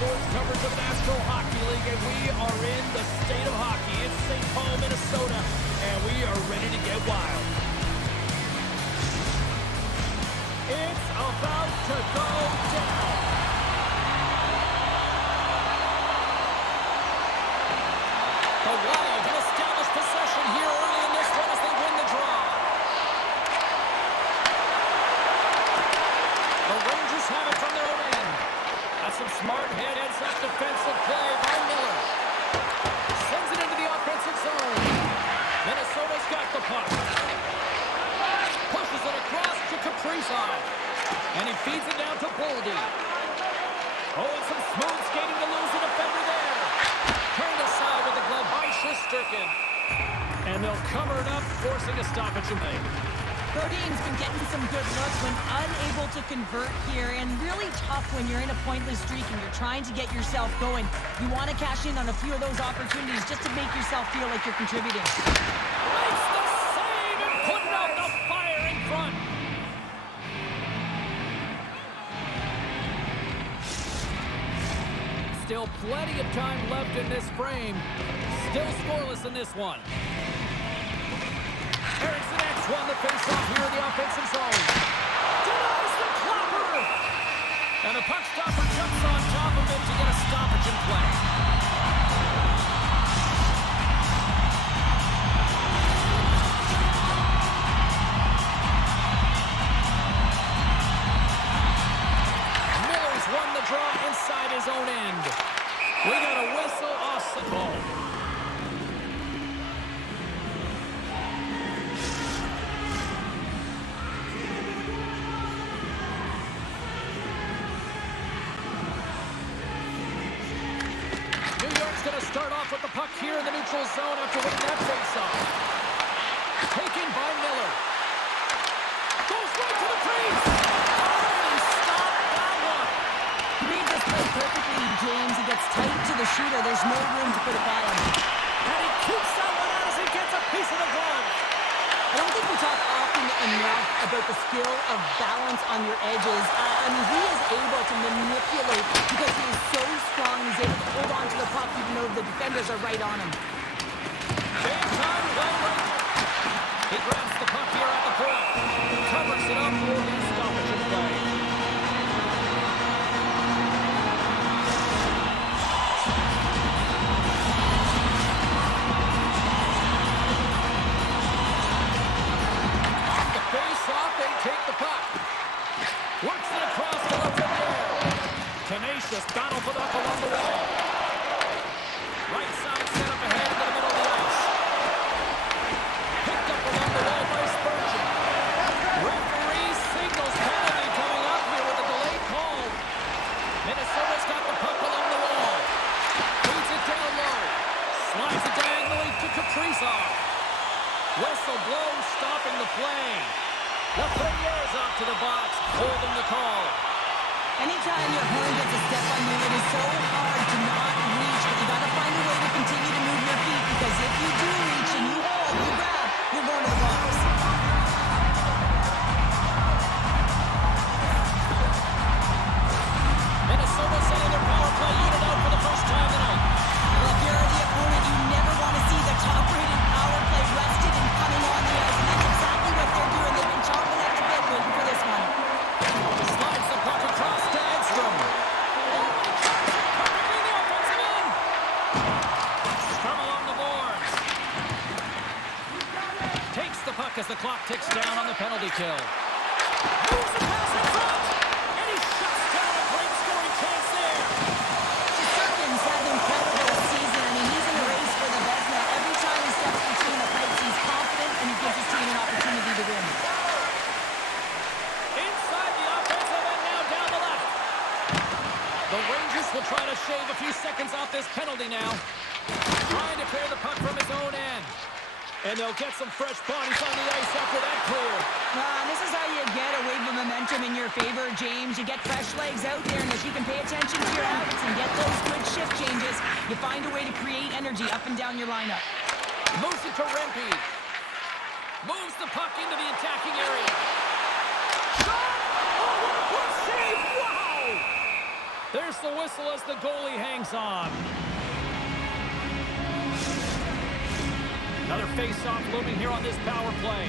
sports coverage of National Hockey League, and we are in the state of hockey. It's St. Paul, Minnesota, and we are ready to get wild. It's about to go down. The Wild have established possession here early in this one as they win the draw. The Rangers have it from their own end. That's some smart heads-up defensive play by Miller. Sends it into the offensive zone. Minnesota's got the puck. Pushes it across to Kaprizov. And he feeds it down to Boldy. Oh, and some smooth skating to lose the defender there. Turned aside with the glove by Shesterkin. And they'll cover it up, forcing a stoppage to make. Brodin's been getting some good looks when unable to convert here, and really tough when you're in a pointless streak and you're trying to get yourself going. You want to cash in on a few of those opportunities just to make yourself feel like you're contributing. Makes the save and putting out the fire in front. Still plenty of time left in this frame. Still scoreless in this one. Erickson X won the face-off here in the offensive zone. Denies the clopper! And the puck stopper jumps on top of it to get a stoppage in play. Miller's won the draw inside his own end. We got a whistle off the ball. Start off with the puck here in the neutral zone after winning that face-off. Taken by Miller. Goes right to the crease. Oh, he stopped that one. Read this play perfectly, James. He gets tight to the shooter. There's no room to put it by him. And he keeps that one out as he gets a piece of the glove. I don't think we talk often enough about the skill of balance on your edges. I mean, he is able to manipulate because he is so strong. He's able to hold on to the puck even though the defenders are right on him. Big time play right. He grabs the puck here at the point. Covers it up for the stoppage in play. Take the puck. Works it across to the air. Tenacious battle for the puck along the wall. Right side set up ahead into the middle of the ice. Picked up along the wall by Spurgeon. Referee signals penalty coming up here with a delayed call. Minnesota's got the puck along the wall. Feeds it down low. Slides it diagonally to Kaprizov. Whistle blows, stopping the play. Lafreniere's off to the box, holding the call. Anytime your opponent gets a step on you, it is so hard to not reach, but you got to find a way to continue to move your feet, because if you do reach and you hold, you grab, you're going to the box. Minnesota sending their power play unit out for the first time tonight. Well, if you're the opponent, you never want to see the top-rated power play rested and coming on the ice, and that's exactly what they're doing. They've been chomping at the bit waiting for this one. Slides the puck across to Edstrom. Covering the offensive end. Scrum along the boards. Takes the puck as the clock ticks down on the penalty kill. Moves the pass in front. And he shuts down a great scoring chance there. Shesterkin's had an incredible season. I mean, he's in a race for the best now. Every time he steps between the pipes, he's confident, and he gives his team an opportunity to win. Inside the offensive end now down the left. The Rangers will try to shave a few seconds off this penalty now. Trying to clear the puck from his own end. And they'll get some fresh bodies on the ice after that clear. This is how you get a wave of momentum in your favor, James. You get fresh legs out there, and if you can pay attention to your habits and get those good shift changes, you find a way to create energy up and down your lineup. Moves it to Rempe. Moves the puck into the attacking area. Shot! Oh, what a good save! Wow! There's the whistle. whistle as the goalie hangs on. Another face-off looming here on this power play.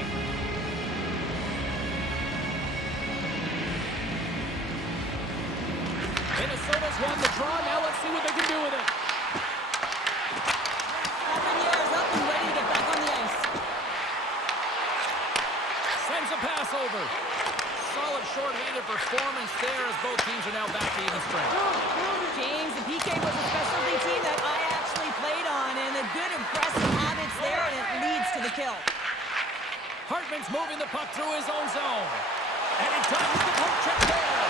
Minnesota's won the draw. Now let's see what they can do with it. Lafreniere's up and ready to get back on the ice. Sends a pass over. Solid short-handed performance there as both teams are now back to even strength. James, the PK was a specialty team that I actually played on, and the good aggressive habits there, and it leads to the kill. Hartman's moving the puck through his own zone. And he dodges the poke check there.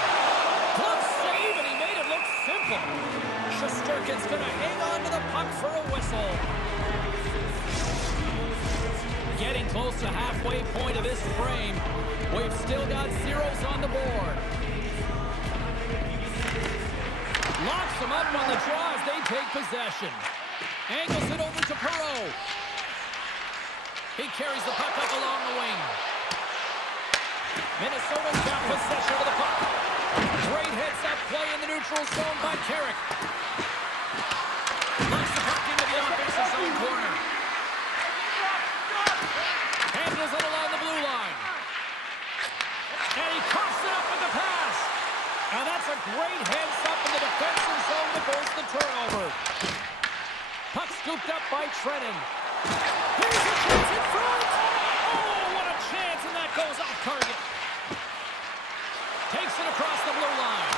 Glove save, and he made it look simple. Shesterkin's going to hang on to the puck for a whistle. Getting close to halfway point of this frame. We've still got zeros on the board. Locks them up on the draw as they take possession. Angles it over to Perreault. He carries the puck up along the wing. Minnesota's got possession of the puck. Great heads-up play in the neutral zone by Carrick. Knocks the puck into the offensive zone corner. Handles it along the blue line. And he coughs it up with the pass. And that's a great heads-up in the defensive zone to force the turnover. Puck scooped up by Trennan. Here's a chance in front. Oh, what a chance, and that goes off target. Takes it across the blue line.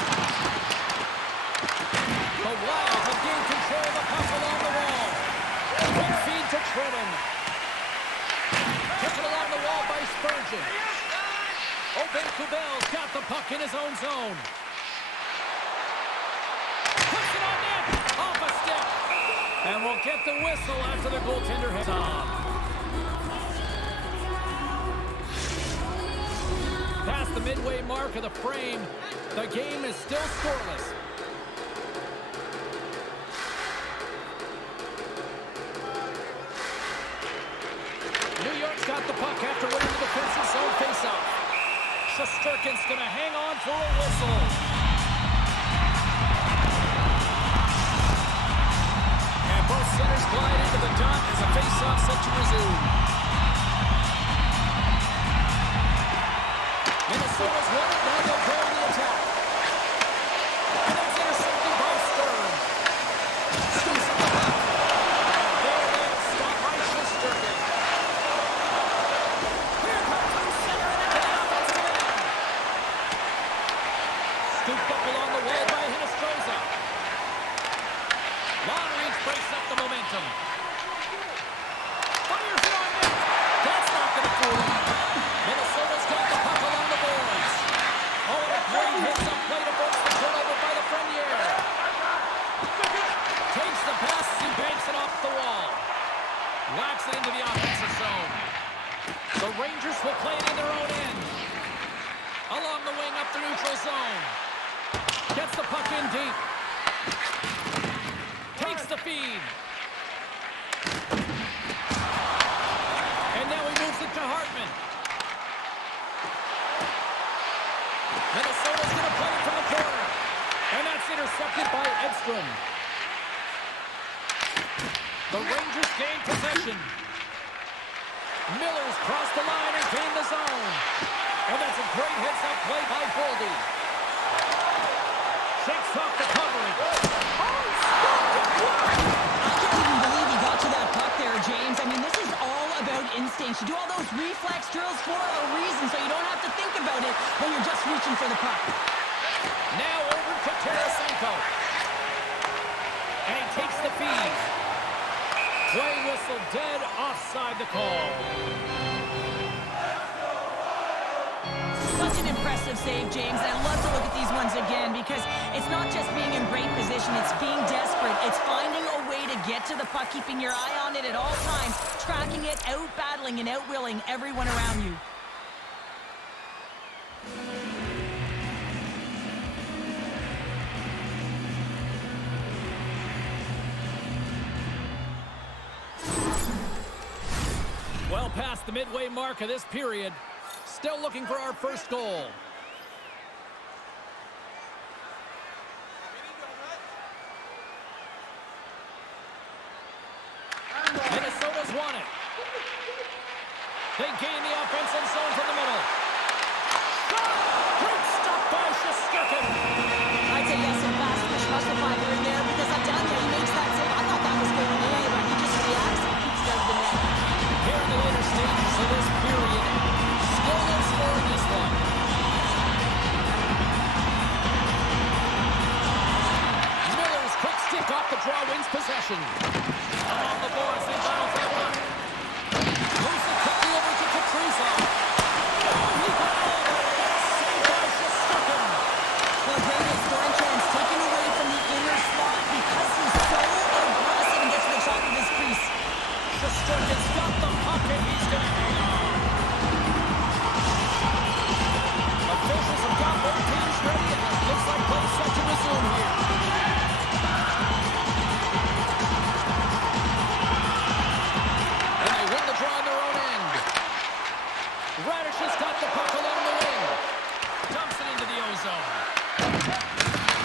The Wild have gained control of the puck along the wall. Quick feed to Trennan. Took it along the wall by Spurgeon. Open Kubel's got the puck in his own zone. Puts it on net. Off a stick. And we'll get the whistle after the goaltender heads off. Past the midway mark of the frame, the game is still scoreless. New York's got the puck after winning the defensive zone faceoff. Shesterkin's going to hang on for a whistle. And both centers glide into the dot as a faceoff set to resume. Minnesota's won it, now they'll go to the attack. And that's intercepted by Stern. Scoops up the puck. There it is, stopped by Shesterkin. Here comes the center and into the offensive end. Scooped up along the wall by Hinostroza. Long reach breaks up the momentum. Fires it on net. That's not going to fool him. Minnesota's got the puck along the boards. Oh, and a great hits-up play to force the turnover by Lafreniere. Takes the pass as he banks it off the wall. Whacks it into the offensive zone. The Rangers will play it in their own end. Along the wing up the neutral zone. Gets the puck in deep. Takes the feed. And now he moves it to Hartman. Minnesota's going to play it from the corner. And that's intercepted by Edstrom. The Rangers gain possession. Miller's crossed the line and gained the zone. And that's a great heads-up play by Goldie. Shakes off the covering. I can't even believe he got to that puck there, James. I mean, this is all about instinct. You do all those reflex drills for a reason, so you don't have to think about it when you're just reaching for the puck. Now over to Tarasenko. And he takes the feed. Play whistle dead, offside the call. Such an impressive save, James. And I love to look at these ones again because it's not just being in great position, it's being desperate. It's finding a way to get to the puck, keeping your eye on it at all times, tracking it, out-battling and out-willing everyone around you. Well past the midway mark of this period. Still looking for our first goal. won it. They gain the offensive zone from the middle. Shot! Great stop by Shesterkin. I'd say yes, and fast fish muscle fiber in there because I'm down there. He makes that save. I thought that was going in, but he just reacts and keeps it out of the net. Here in the later stages of this period, still no score in this one. Miller's quick stick off the draw wins possession. Along the boards, they battle for the puck. Moves it quickly over to Kaprizov. Oh, he got all of it. Saved by Shesterkin. Well, great scoring chance taken away from the inner slot because he's so aggressive and gets to the top of his crease. Shesterkin's got the puck and he's going to hang on. Officials have got both teams ready and it looks like play set to resume here. And they win the draw on their own end. Radish has got the puck along the wing. Dumps it into the ozone.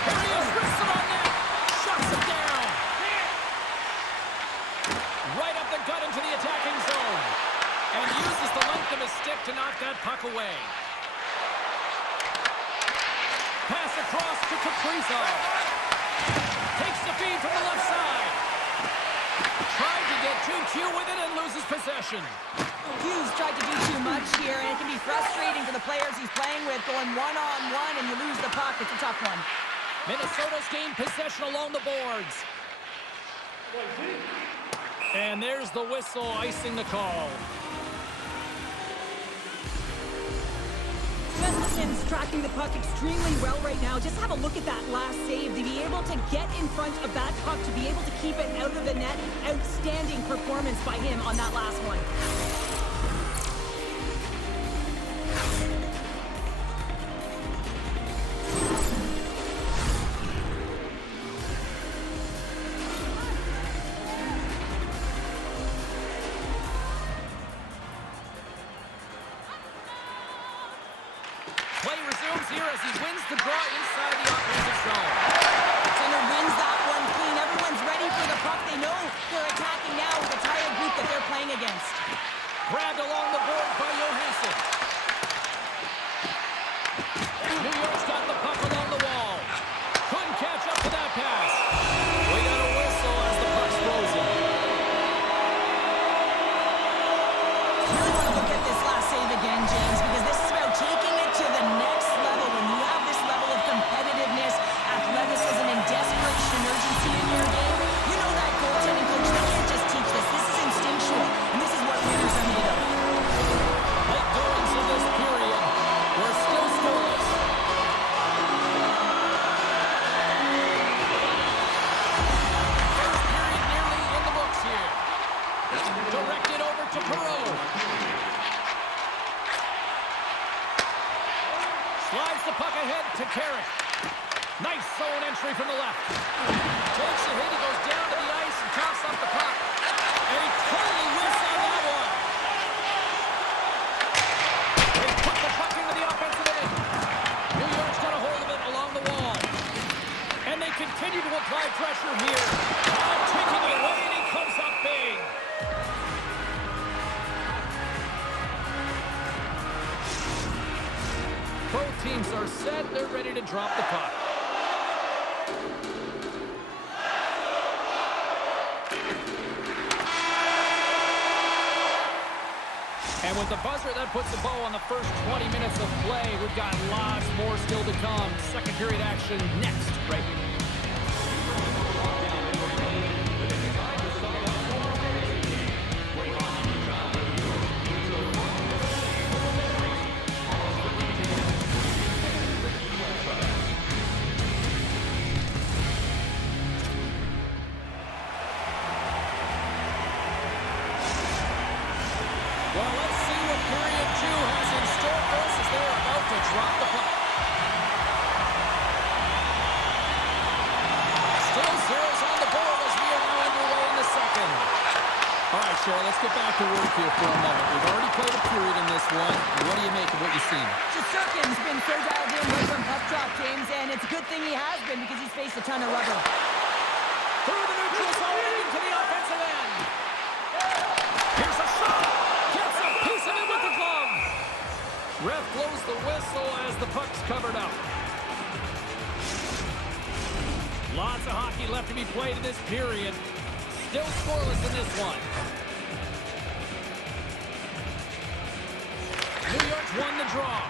Here he is, wrists it on net. Shuts it down. Right up the gut into the attacking zone. And uses the length of his stick to knock that puck away. Pass across to Kaprizov. Takes the feed from the left side. Tried to get too cute with it and loses possession. Hughes tried to do too much here, and it can be frustrating for the players he's playing with, going one-on-one, and you lose the puck. It's a tough one. Minnesota's gained possession along the boards. And there's the whistle icing the call. Gustafson's tracking the puck extremely well right now. Just have a look at that last save. To be able to get in front of that puck, to be able to keep it out of the net, outstanding performance by him on that last one. Play resumes here as he wins the draw inside the offensive zone. Center wins that one clean. Everyone's ready for the puck. They know they're attacking now with the tired group that they're playing against. Grabbed along the board by Johansson. New York's got the puck along the wall. Couldn't catch up to that pass. We got a whistle as the puck's frozen. Really want to look at this last save again, James, because this is about taking it to the next level. When you have this level of competitiveness, athleticism, and desperation and urgency in your game, you know that goaltending coach, they can't just teach this. This is instinctual, and this is what winners are made of. Late goings in this period. We're still scoreless. First period nearly in the books here. Directed over to Perreault. Slides the puck ahead to Carrick. Nice zone entry from the left. Takes a hit, he goes down to the ice and coughs up the puck. And he totally whiffs on that one. They put the puck into the offensive end. New York's got a hold of it along the wall. And they continue to apply pressure here. Taking it away, and he comes up big. Both teams are set. They're ready to drop the puck. And with the buzzer, that puts a bow on the first 20 minutes of play. We've got lots more still to come. Second period action next, right here. Well, let's see what period 2 has in store for us as they're about to drop the puck. Still zeros on the board as we are now underway in the second. All right, Cheryl, let's get back to work here for a moment. We've already played a period in this one. What do you make of what you've seen? Shesterkin's been so dialed in right from puck drop, James, and it's a good thing he has been because he's faced a ton of rubber. Through the neutral zone into the offensive end. Ref blows the whistle as the puck's covered up. Lots of hockey left to be played in this period. Still scoreless in this one. New York's won the draw.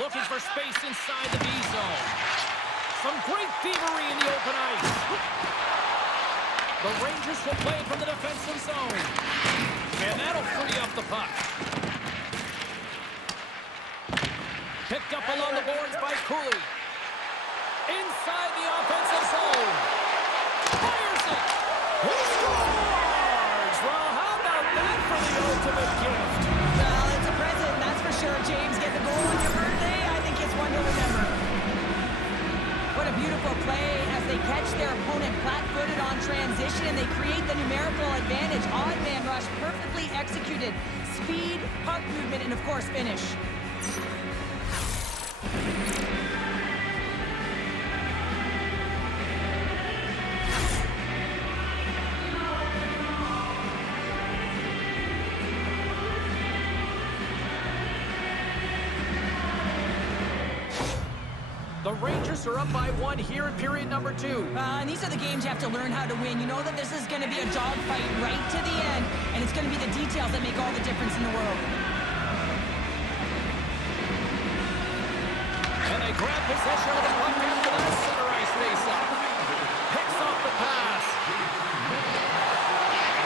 Looking for space inside the B zone. Some great thievery in the open ice. The Rangers will play from the defensive zone. And that'll free up the puck. Picked up along the boards by Cooley. Inside the offensive zone. Fires it. He scores! Well, how about that for the ultimate gift? Well, it's a present, that's for sure, James. Get the goal on your birthday, I think it's one to remember. What a beautiful play as they catch their opponent flat-footed on transition, and they create the numerical advantage. Odd man rush, perfectly executed. Speed, puck movement, and of course, finish. The Rangers are up by 1 here in period number 2. And these are the games you have to learn how to win. You know that this is going to be a dogfight right to the end, and it's going to be the details that make all the difference in the world. And they grab possession of the puck after that center ice face-up. Picks off the pass.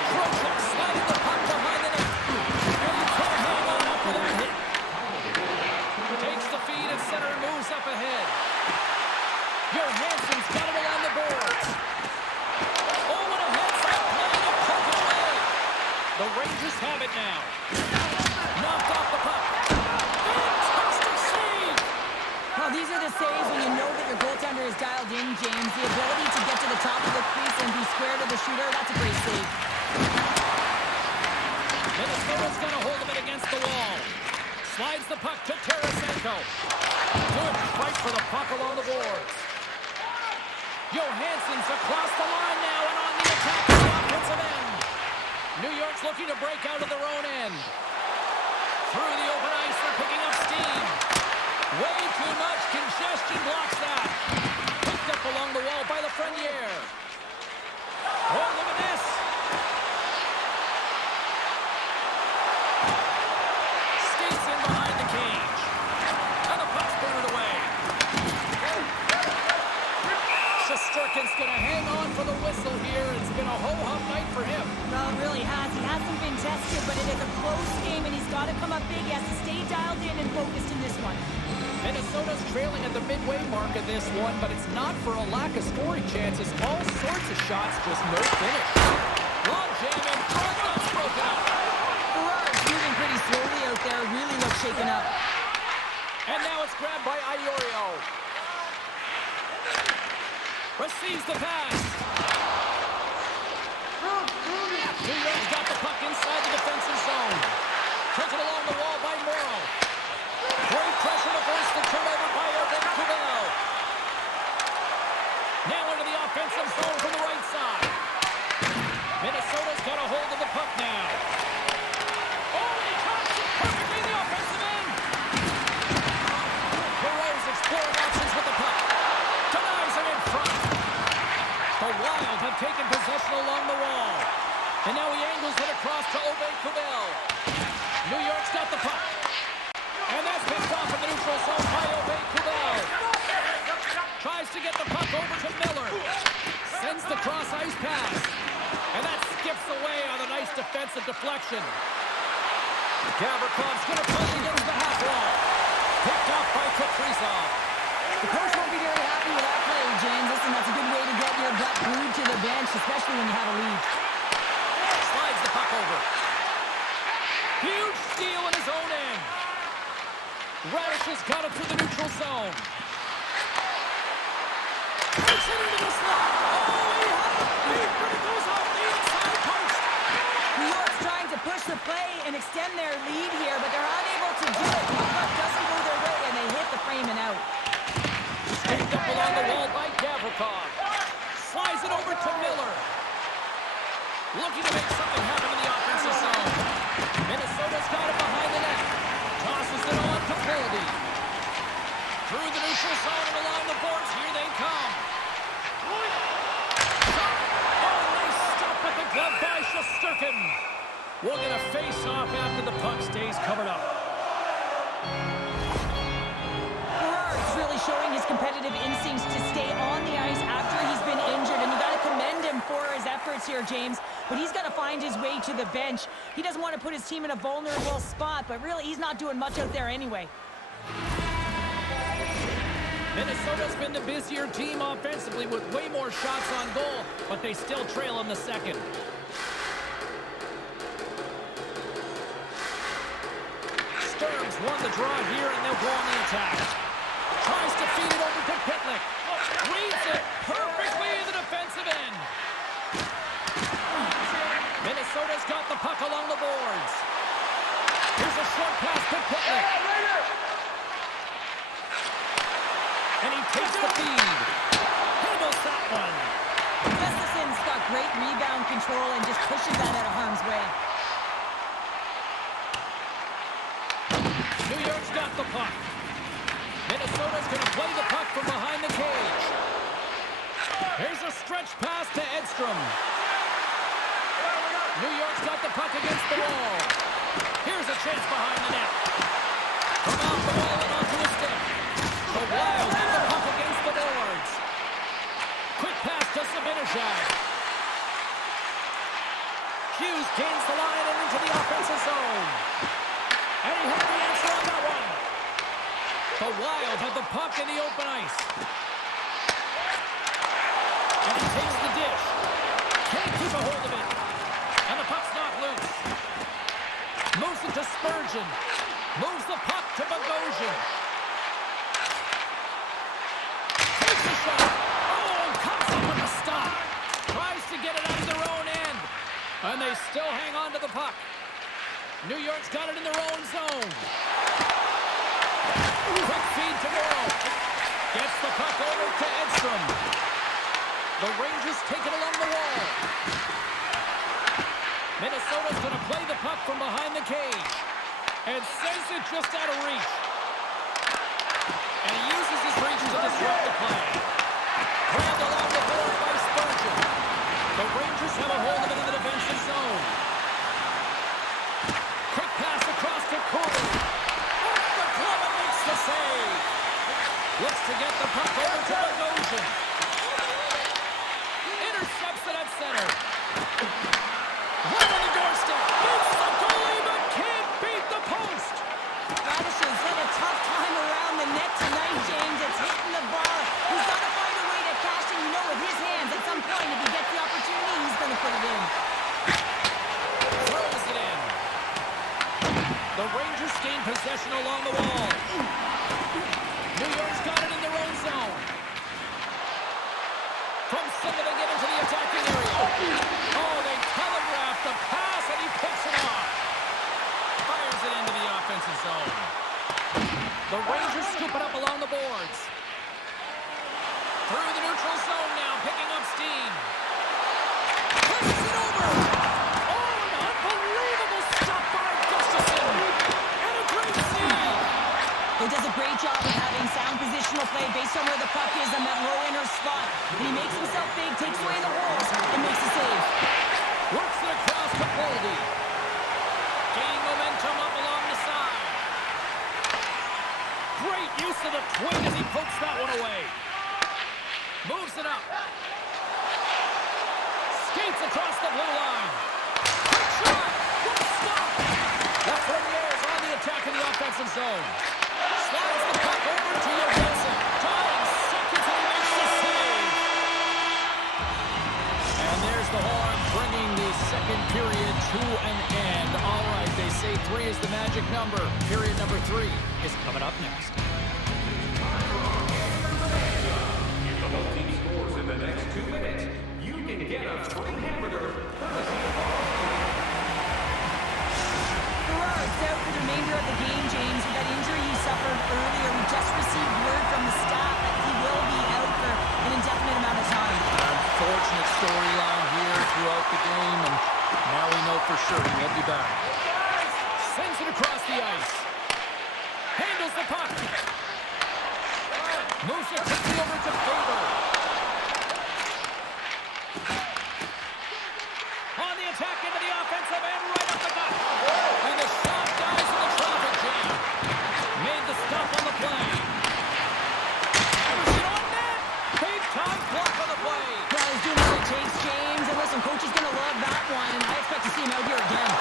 Trocheck sliding the puck behind the net. And he can't hang on after that hit. Takes the feed and center moves up ahead. Johansson's got it along the boards. Oh, what a heads-up play to poke it away. The Rangers have it now. Knocked off the puck. Fantastic save. Well, these are the saves when you know that your goaltender is dialed in, James. The ability to get to the top of the crease and be square to the shooter, that's a great save. Minnesota's got a hold of it against the wall. Slides the puck to Tarasenko. Good fight for the puck along the boards. Johansson's across the line now and on the attack to the offensive end. New York's looking to break out of their own end. Through the open ice, they're picking up steam. Way too much congestion blocks that. Picked up along the wall by Lafreniere. Oh, look at this. Skates in behind the cage. And the puck's burned away. Shesterkin's going to hang on for the whistle here. It's been a ho-hum night for him. Well, it really has. He hasn't been tested, but it is a close game, and he's got to come up big. He has to stay dialed in and focused in this one. Minnesota's trailing at the midway mark of this one, but it's not for a lack of scoring chances. All sorts of shots, just no finish. Long jam and Brock's broken up. Ferrar's moving pretty slowly out there. Really looks shaken up. And now it's grabbed by Iorio. Receives the pass. New York's got the puck inside the defensive zone. Turns it along the wall by Morrow. Great pressure to force the turnover by Kubel. Now into the offensive zone from the right side. Minnesota's got a hold of the puck now. Oh, he cuts it perfectly in the offensive end. Perot's exploring options with the puck. Denies it in front. The Wild have taken possession along the wall. And now he angles it across to Kubel. New York's got the puck. And that's picked off in the neutral zone by Kubel. Tries to get the puck over to Miller. Sends the cross-ice pass. And that skips away on a nice defensive deflection. Gavrikoff's going to play against the half wall. Picked off by Kaprizov. The coach won't be very happy with that play, James. Listen, that's a good way to get your gut glued to the bench, especially when you have a lead. Slides the puck over. Huge steal in his own end. Radish has got it through the neutral zone. Puts it into the slot. Oh, he had the feed, but it goes off the inside post. New York's trying to push the play and extend their lead here, but they're unable to do it. The puck doesn't go their way, and they hit the frame and out. Picked up along the wall by Gavrikov. Slides it over to Miller. Looking to make something happen in the offensive zone. Minnesota's got it behind the net. Toss Capaldi. Through the neutral zone and along the boards. Here they come. Oh, nice stop with the glove by Shesterkin. We'll get a face-off after the puck stays covered up. Gerard's really showing his competitive instincts to stay on the ice after he's been injured, and you got to commend him for his efforts here, James. But he's got to find his way to the bench. He doesn't want to put his team in a vulnerable spot, but really he's not doing much out there anyway. Minnesota's been the busier team offensively with way more shots on goal, but they still trail in the second. Sturms won the draw here, and they'll go on the attack. Tries to feed it over to Pitlick. Reads it perfectly in the defensive end. Minnesota's got the puck along the boards. Here's a short pass to Pitlick. And he takes the feed. Handles that one. Gustafson's got great rebound control and just pushes that out of harm's way. New York's got the puck. Minnesota's going to play the puck from behind the cage. Here's a stretch pass to Edstrom. New York's got the puck against the wall. Here's a chance behind the net. From off the wall and onto the stick. The Wild have the puck against the boards. Quick pass to Zibanejad. Hughes gains the line and into the offensive zone. And he had the answer on that one. The Wild have the puck in the open ice. And he takes the dish. Can't keep a hold of it. And the puck's not loose. Moves it to Spurgeon. Moves the puck to Bogosian. Takes a shot. Oh, comes up with a stop. Tries to get it out of their own end. And they still hang on to the puck. New York's got it in their own zone. Quick feed to Morrow. Gets the puck over to Edstrom. The Rangers take it along the wall. Minnesota's going to play the puck from behind the cage. And sends it just out of reach. And he uses his reach to disrupt the play. Grabbed along the board by Spurgeon. The Rangers have a hold of it in the defensive zone. Quick pass across to Cooley. Off the glove and makes the save. Looks to get the puck over to Bogosian. Intercepts it at center. Right on the doorstep. Beats the goalie, but can't beat the post. Radish's had a tough time around the net tonight, James. It's hitting the bar. He's got to find a way to cash in, with his hands. At some point, if he gets the opportunity, he's going to put it in. Throws it in. The Rangers gain possession along the wall. New York's got it in their own zone. From center they get into the attacking area. Oh, they telegraph the pass and he picks it off. Fires it into the offensive zone. The Rangers scoop it up along the boards. Through the neutral zone now, picking up steam. Pushes it over. Oh, an unbelievable stop by Gustafson. And a great save. He does a great job of having sound positional play based on where the puck is on that low inner spot. And he makes himself big, takes away the holes, and makes a save. Works it across to Boldy. Gaining momentum up along the side. Great use of the twin as he pokes that one away. Moves it up. Skates across the blue line. Quick shot. Good stop. Lafreniere on the attack in the offensive zone. Slides the puck over to Johansson. Tying seconds and he makes the save. And there's the horn bringing the second period to an end. All right, they say 3 is the magic number. Period number 3 is coming up next. Both team scores in the next 2 minutes. You can get a free hamburger. Gerard's out for the remainder of the game, James, with that injury he suffered earlier. We just received word from the staff that he will be out for an indefinite amount of time. Unfortunate storyline here throughout the game, and now we know for sure he won't be back. Sends it across the ice. Handles loses the puck. Moves it quickly over to Faber. On the attack into the offensive end, right up the gut. And the shot dies in the traffic jam. Made the stop on the play. Everson on net. Big time block on the play. Well, he's doing what it takes, James. And listen, coach is going to love that one, and I expect to see him out here again.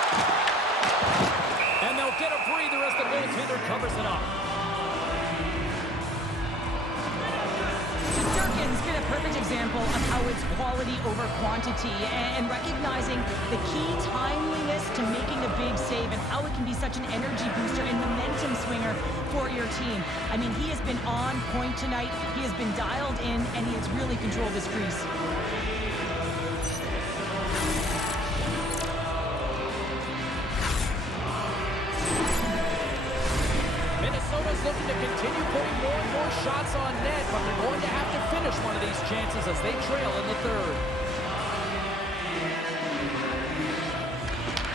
And they'll get a breather as the goaltender covers it up. Durkin's been a perfect example of how it's quality over quantity and recognizing the key timeliness to making a big save and how it can be such an energy booster and momentum swinger for your team. I mean, he has been on point tonight. He has been dialed in, and he has really controlled his crease. Minnesota's looking to continue putting more and more shots on net, but they're going to have to finish one of these chances as they trail in the third.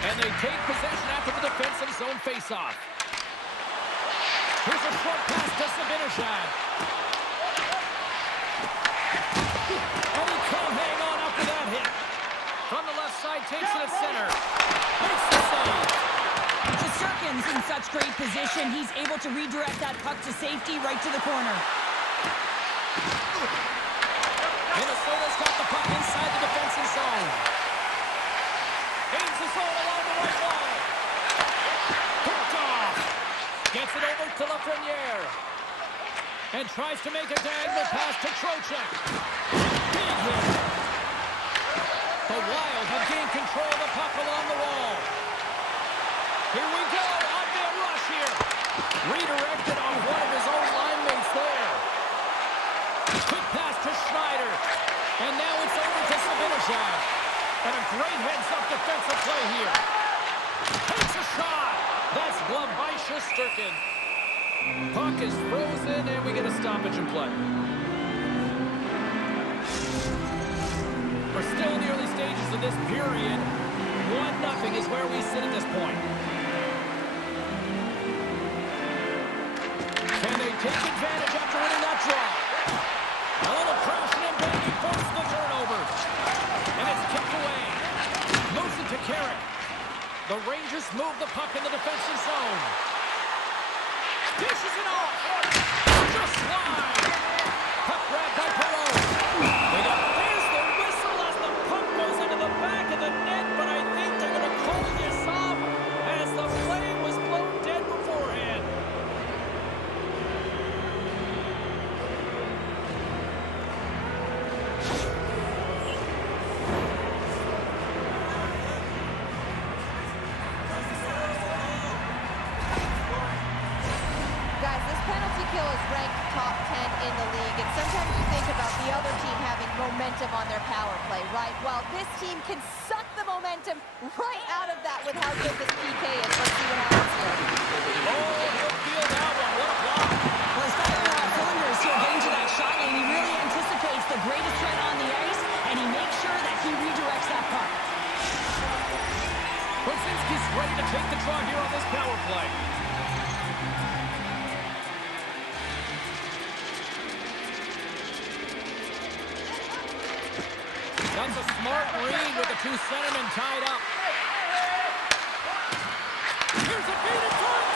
And they take possession after the defensive zone faceoff. Here's a short pass to Zibanejad. And he can't hang on after that hit. From the left side, takes it at center. Makes the save. Shesterkin's in such great position. He's able to redirect that puck to safety right to the corner. Minnesota's got the puck inside the defensive zone. Aims the zone along the right wall. Picked off. Gets it over to Lafreniere. And tries to make a diagonal pass to Trocheck. Big hit. The Wild have gained control of the puck along the wall. Here we go. On the rush here. Redirected on one of his own line mates there. Quick pass to Schneider. And now it's over to Zibanejad. And a great heads-up defensive play here. Takes a shot. That's gloved by Shesterkin. Puck is frozen, and we get a stoppage in play. We're still in the early stages of this period. 1-0 is where we sit at this point. Can they take advantage after winning that draw? A little crashing and banging forces the turnover. And it's kicked away. Moves it to Carrick. The Rangers move the puck in the defensive zone. Dishes it off. Just wide. Puck grabbed by Perreault. There's the whistle as the puck goes into the back of the net, but I think they're going to call this off as the play was blown dead beforehand. Guys, this penalty kill is ranked top 10 in the league, and sometimes you think about the other team having momentum on their power play, right? Well, this team can suck the momentum right out of that with how good this PK is. Let's see what happens here. Oh, he'll feel that one. What a block. Well, he's firing on all cylinders here, getting to that shot lane. He really anticipates the greatest threat on the ice, and he makes sure that he redirects that puck. Brzezinski's ready to take the draw here on this power play. That's a smart read with the two centermen tied up. Here's a feed in front.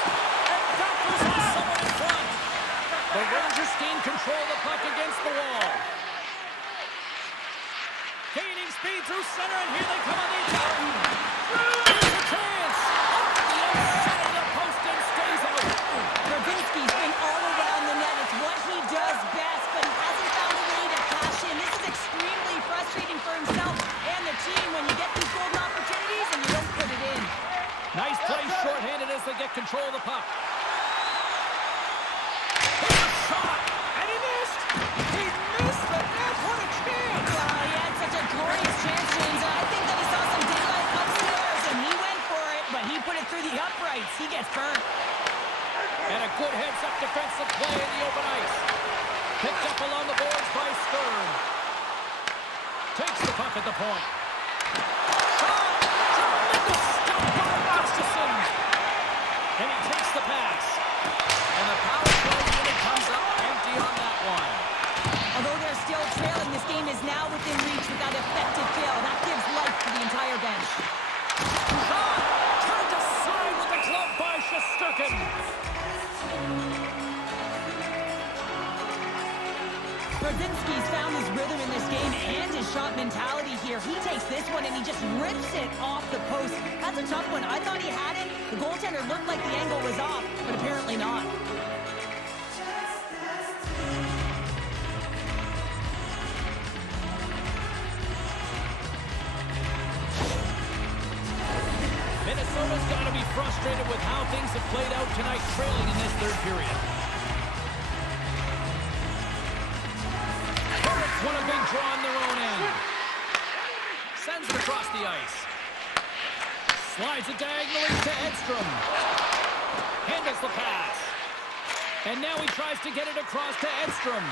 And that was someone in front. The Rangers gain control of the puck against the wall. Gaining speed through center, and here they come on the attack. Here's a chance. Up the outside of the post and stays out. Grabinski's been all around the net. It's what he does best, but he hasn't found a way to cash in. This is extremely frustrating for himself and the team when you get these golden opportunities and you don't put it in. Nice play shorthanded as they get control of the puck. Here's a shot, and he missed. He missed the net. What a chance. He had such a glorious chance, James. I think that he saw some daylight upstairs, and he went for it, but he put it through the uprights. He gets burnt. And a good heads-up defensive play in the open ice. Picked up along the boards by Stern. Takes the puck at the point. Shot! Tremendous stop by Gustafsson. And he takes the pass. And the power are still trailing. This game is now within reach with that effective kill. That gives life to the entire bench. Shot! Turned aside with the glove by Shesterkin. Brodzinski's found his rhythm in this game and his shot mentality here. He takes this one and he just rips it off the post. That's a tough one. I thought he had it. The goaltender looked like the angle was off, but apparently not. Minnesota's got to be frustrated with how things have played out tonight, trailing in this third period. Pirates want a big draw on their own end. Sends it across the ice. Slides it diagonally to Edstrom. Handles the pass. And now he tries to get it across to Edstrom.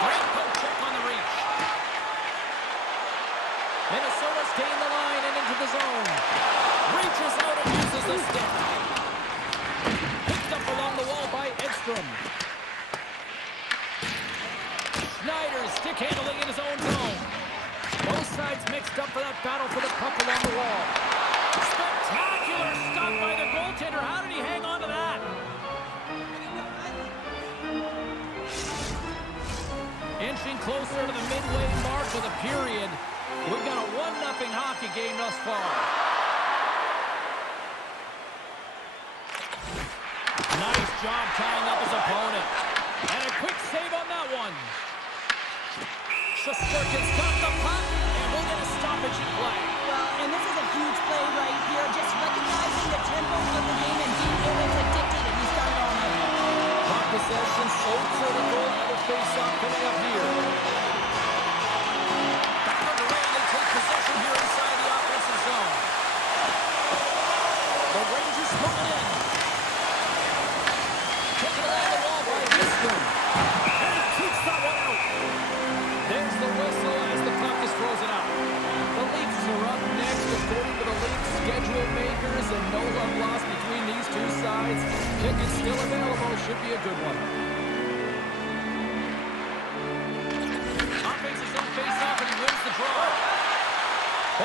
Great poke check on the reach. Minnesota's gained the line and into the zone. Reaches out and uses the stick. Picked up along the wall by Edstrom. Schneider stick handling in his own zone. Both sides mixed up for that battle for the puck along the wall. Spectacular stop by the goaltender. How did he hang on to that? Inching closer to the midway mark of the period. We've got a 1-0 hockey game thus far. Nice job tying up his opponent. And a quick save on that one. Shesterkin's got the puck, and we'll get a stoppage in play. Well, and this is a huge play right here. Just recognizing the tempo of the game and being able to dictate it. We started all night. Puck possession so critical. Another face-off coming up here. Back underway, they take possession here inside the offensive zone. The Rangers moving in. Taken along the wall by Edstrom. And he keeps that one out. There's the whistle as the puck is frozen out. The Leafs are up next according to the Leafs schedule makers, and no love lost between these two sides. Kick is still available. Should be a good one. Offenses don't face off, and he wins the draw.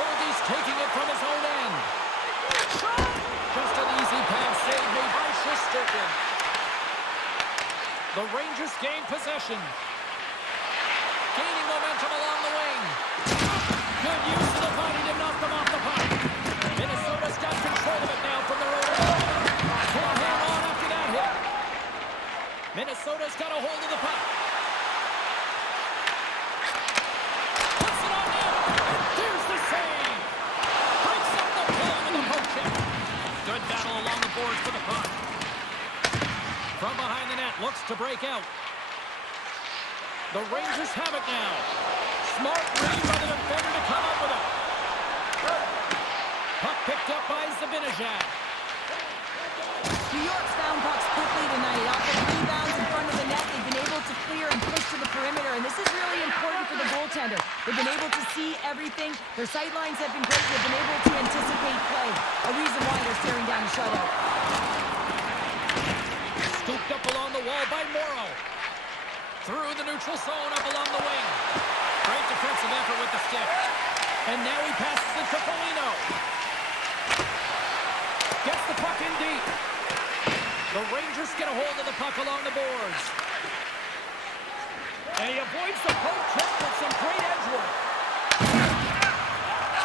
Oldie's taking it from his own end. Just an easy pass save made by Shesterkin. The Rangers gain possession. Gaining momentum along the wing. Good use of the body to knock them off the puck. Minnesota's got control of it now from their own end. Can't hang on after that hit. Minnesota's got a hold of the puck. Puts it on net. And there's the save. Breaks up the play with a poke check. Good battle along the boards for the puck. From behind the net, looks to break out. The Rangers have it now. Smart read by the defender to come up with it. Puck picked up by Zibanejad. New York's found pucks quickly tonight. Off the rebounds in front of the net, they've been able to clear and push to the perimeter, and this is really important for the goaltender. They've been able to see everything. Their sight lines have been great. They've been able to anticipate play. A reason why they're staring down a shutout. Scooped up along the wall by Morrow. Through the neutral zone, up along the wing. Great defensive effort with the stick. And now he passes it to Foligno. Gets the puck in deep. The Rangers get a hold of the puck along the boards. And he avoids the poke check with some great edge work.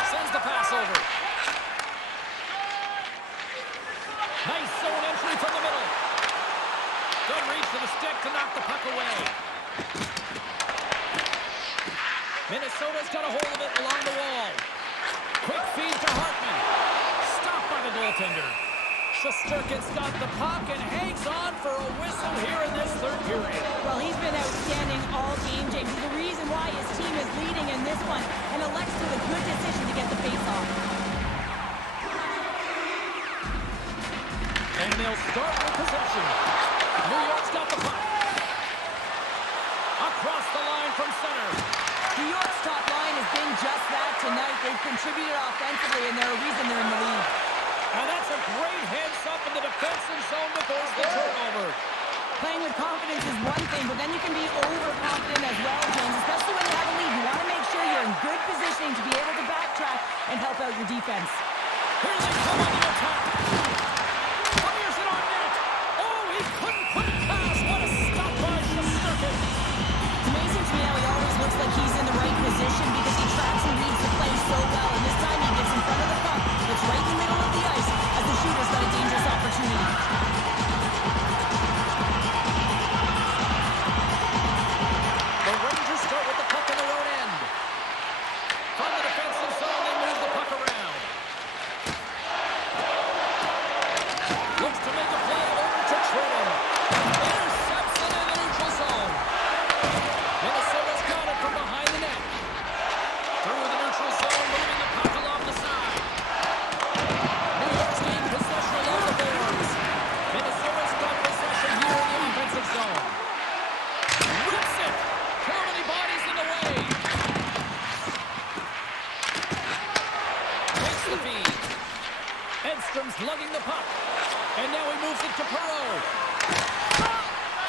Sends the pass over. Nice zone entry from the middle. Good reach to the stick to knock the puck away. Minnesota's got a hold of it along the wall. Quick feed to Hartman. Stopped by the goaltender. Shesterkin's got the puck and hangs on for a whistle here in this third period. Well, he's been outstanding all game, James. He's the reason why his team is leading in this one and elects to a good decision to get the face-off. And they'll start with possession. New York's got the puck. Across the line from center. New York's top line has been just that tonight. They've contributed offensively, and they're a reason they're in the lead. And that's a great heads up in the defensive zone to force the turnover. Playing with confidence is one thing, but then you can be overconfident as well, James, especially when you have a lead. You want to make sure you're in good positioning to be able to backtrack and help out your defense. Here they come on the attack. Fires it on net. Oh, he couldn't put it past. What a stop by Shesterkin. It's amazing to me how he always looks like he's in the right position because he tracks and reads the play so well. And this time he gets in front of the puck. It's right in the middle of the ice as the shooter's got a dangerous opportunity. The Rangers start with the puck in their own end. From the defensive zone, they move the puck around. Looks to make a play over to Trim. Intercepts it in the neutral zone. Minnesota's got it from behind the net. Through the neutral zone, moving the puck along the side. New York's gained possession along the boards. Minnesota's got possession here in the offensive zone. Rips it. How many bodies in the way? Takes the feed. Edstrom's lugging the puck. And now he moves it to Perreault.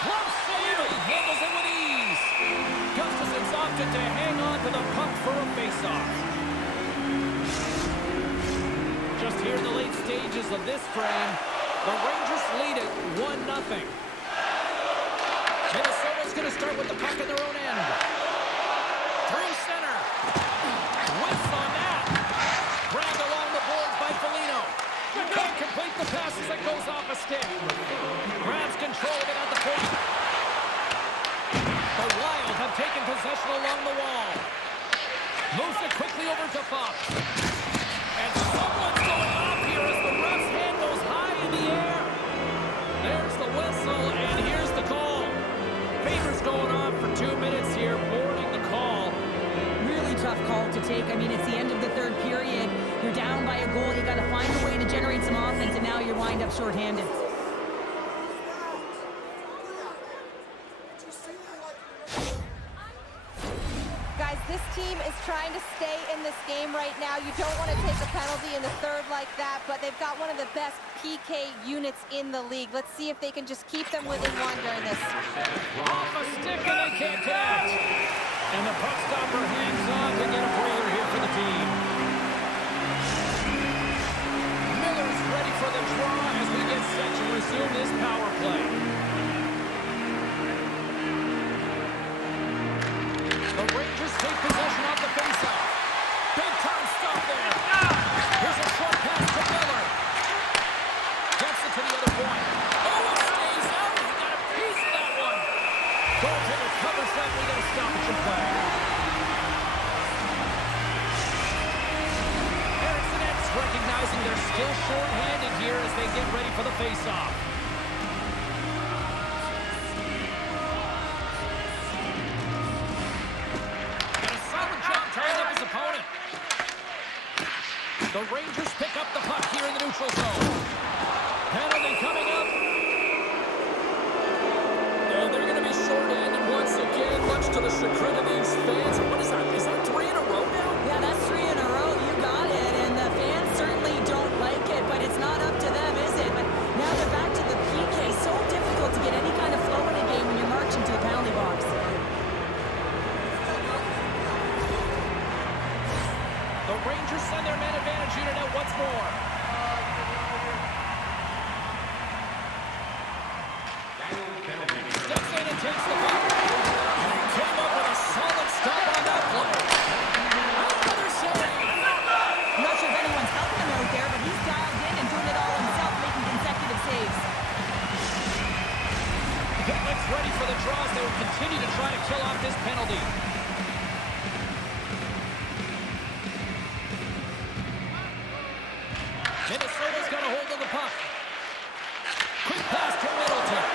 Close save, and he handles it with ease. Gustafson's opted to hang on to the puck for a faceoff. Just here in the late stages of this frame, the Rangers lead it 1-0. Minnesota's going to start with the puck in their own end. Through center. Whiffs on that. Grabbed along the boards by Foligno. Can't complete the pass as it goes off a stick. Grabs control of it at the point. The Wild have taken possession along the wall. Moves it quickly over to Fox. And someone's going off here as the ref's hand goes high in the air. There's the whistle, and here's the call. Favors going on for 2 minutes here, boarding the call. Really tough call to take. I mean, it's the end of the third period. You're down by a goal. You got to find a way to generate some offense, and now you're wind up shorthanded. Guys, this team is trying to stay in this game right now. You don't want to take a penalty in the third like that, but they've got one of the best PK units in the league. Let's see if they can just keep them within one during this. Off a stick, and they can't catch. And the puck stopper hangs on to get a breather here for the team. Miller's ready for the draw as we get set to resume this power play. The Rangers take possession of the faceoff. Big time stop there. Here's a short pass to Miller. Gets it to the other point. Oh, it stays out. He got a piece of that one. Goaltender covers that. We got a stoppage in play. Eriksson recognizing they're still short-handed here as they get ready for the faceoff. The Rangers pick up the puck here in the neutral zone. Penalty coming up. And they're going to be short-handed once again, much to the chagrin of these fans. What is that? Is that 3 in a row now? Yeah, that's 3 in a row. You got it. And the fans certainly don't like it, but it's not up to them, is it? But now they're back to the PK. So difficult to get any kind of flow in a game when you're marching to the penalty box. The Rangers send their man advantage unit out once more. Steps in and takes the puck. And he came up with a solid stop on that play. Another save. I'm not sure if anyone's helping him out there, but he's dialed in and doing it all himself, making consecutive saves. Pitlick's ready for the draws. They will continue to try to kill off this penalty. Minnesota's got a hold of the puck. Quick pass to Middleton.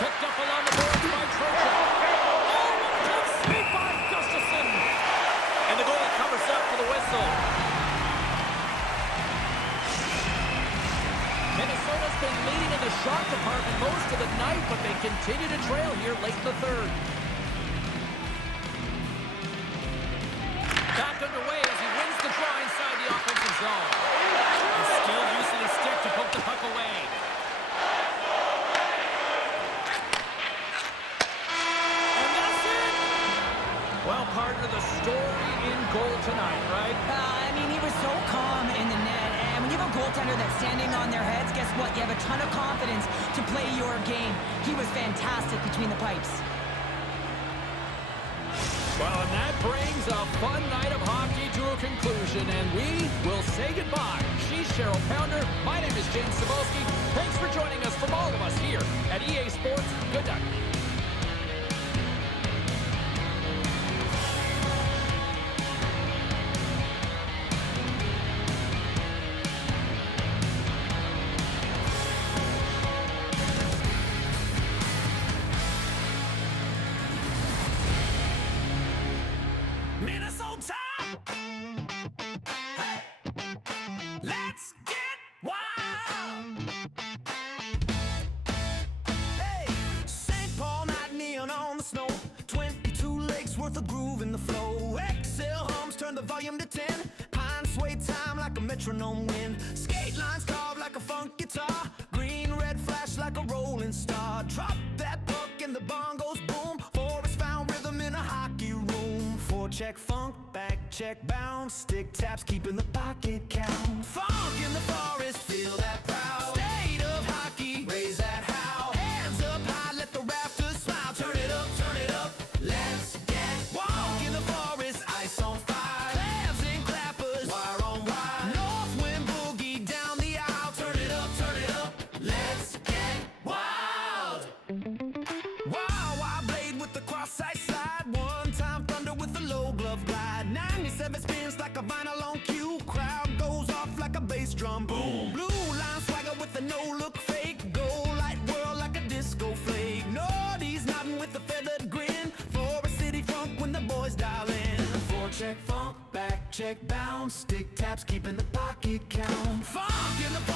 Picked up along the boards by Trocheck. Oh, good save by Gustafson. And the goalie covers up for the whistle. Minnesota's been leading in the shot department most of the night, but they continue to trail here late in the third. part of the story in goal tonight, right? I mean, he was so calm in the net. And when you have a goaltender that's standing on their heads, guess what? You have a ton of confidence to play your game. He was fantastic between the pipes. Well, and that brings a fun night of hockey to a conclusion, and we will say goodbye. She's Cheryl Pounder. My name is James Cebulski. Thanks for joining us from all of us here at EA Sports. Good night. Minnesota! Hey! Let's get wild! Hey! St. Paul night neon on the snow. 22 lakes worth of groove in the flow. XL hums turn the volume to 10. Pine sway time like a metronome wind. Skate lines carved like a funk guitar. Green, red flash like a rolling star. Drop that puck and the bongos boom. Forest found rhythm in a hockey room. Check funk, back check bounce. Stick taps keeping the pocket count. Funk in the forest, feel that proud. State of hockey, raise that howl. Hands up high, let the rafters smile. Turn it up, let's get walk in the forest, ice on fire. Clams and clappers, wire on wire. North wind boogie down the aisle. Turn it up, let's get wild. Wild blade with the cross-side slide. One time thunder with the low glove glide. 97 spins like a vinyl on cue. Crowd goes off like a bass drum. Boom. Blue line swagger with the no-look fake. Gold light whirl like a disco flake. Nordy's nodding with a feathered grin. For a city funk when the boys dial in. Forecheck funk, back check bounce. Stick taps keeping the pocket count. Funk in the